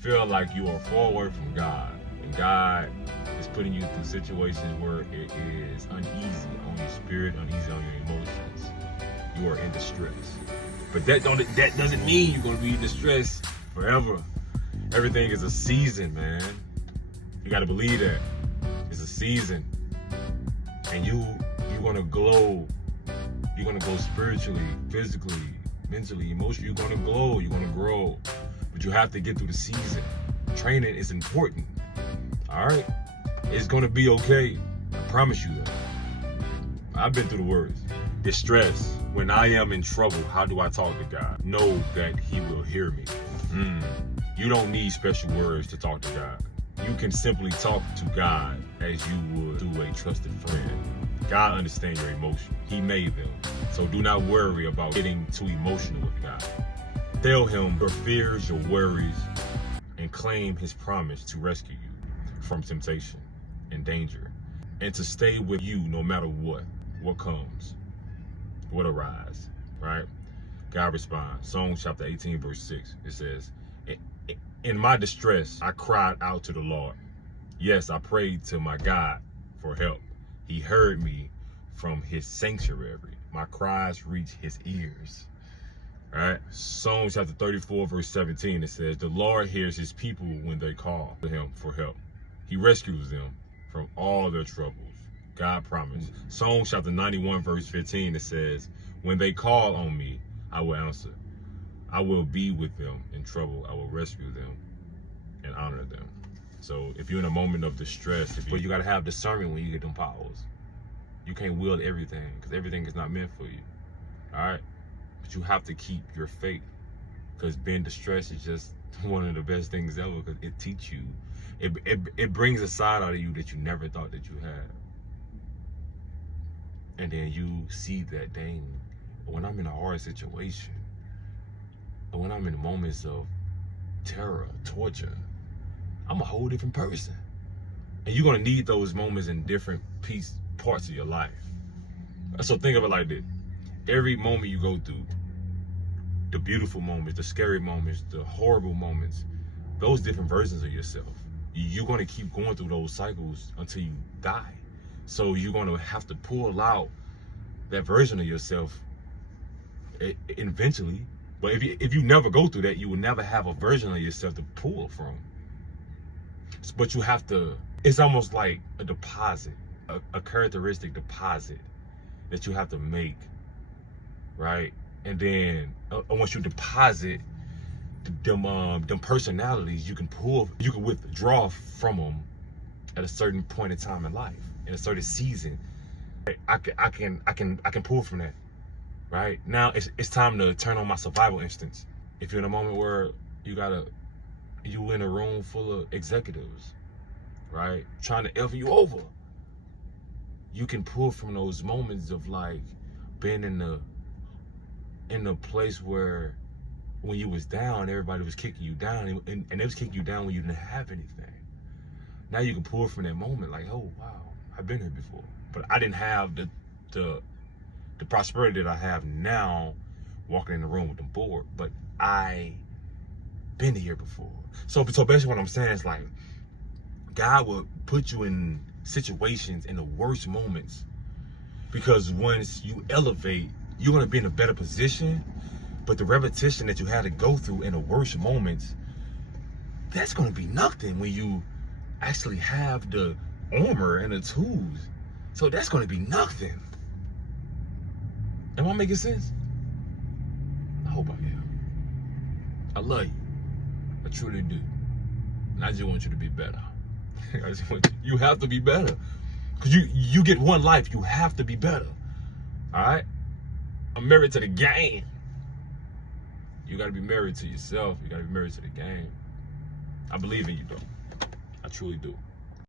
feel like you are far away from God, and God is putting you through situations where it is uneasy on your spirit, uneasy on your emotions, you are in distress. But that doesn't mean you're going to be in distress forever. Everything is a season, man. You got to believe that. It's a season. And you're going to glow. You're going to go spiritually, physically, mentally, emotionally. You're going to glow. You're going to grow. But you have to get through the season. Training is important. All right? It's going to be okay. I promise you that. I've been through the worst. Distress. When I am in trouble, how do I talk to God? Know that He will hear me. You don't need special words to talk to God. You can simply talk to God as you would to a trusted friend. God understands your emotions. He made them. So do not worry about getting too emotional with God. Tell Him your fears, your worries, and claim His promise to rescue you from temptation and danger, and to stay with you no matter what comes, what arises, right? God responds. Psalm chapter 18, verse 6, it says, in my distress, I cried out to the Lord. Yes, I prayed to my God for help. He heard me from His sanctuary. My cries reached His ears. All right. Psalm chapter 34, verse 17, it says, the Lord hears His people when they call to Him for help. He rescues them from all their troubles. God promised. Psalm chapter 91, verse 15, it says, when they call on me, I will answer. I will be with them in trouble. I will rescue them and honor them. So if you're in a moment of distress, but you got to have discernment when you get them powers. You can't wield everything because everything is not meant for you. All right? But you have to keep your faith, because being distressed is just one of the best things ever, because it teaches you. It brings a side out of you that you never thought that you had. And then you see that, dang, when I'm in a hard situation, when I'm in moments of terror, torture, I'm a whole different person. And you're going to need those moments in different parts of your life. So think of it like this. Every moment you go through, the beautiful moments, the scary moments, the horrible moments, those different versions of yourself, you're going to keep going through those cycles until you die. So you're going to have to pull out that version of yourself eventually. But if you never go through that, you will never have a version of yourself to pull from. But you have to, it's almost like a deposit, a characteristic deposit that you have to make, right? And then once you deposit them personalities, you can withdraw from them at a certain point in time in life, in a certain season. I can pull from that. Right now, it's time to turn on my survival instincts. If you're in a moment where you in a room full of executives, right, trying to F you over, you can pull from those moments of like being in the place where when you was down, everybody was kicking you down, and they was kicking you down when you didn't have anything. Now you can pull from that moment like, oh wow, I've been here before, but I didn't have the prosperity that I have now walking in the room with them bored, but I been here before. So basically what I'm saying is like, God will put you in situations in the worst moments, because once you elevate, you're going to be in a better position. But the repetition that you had to go through in the worst moments, that's going to be nothing when you actually have the armor and the tools. So that's going to be nothing. Am I making sense? I hope I am. I love you. I truly do. And I just want you to be better. You have to be better. Because you get one life. You have to be better. All right? I'm married to the game. You got to be married to yourself. You got to be married to the game. I believe in you, though. I truly do.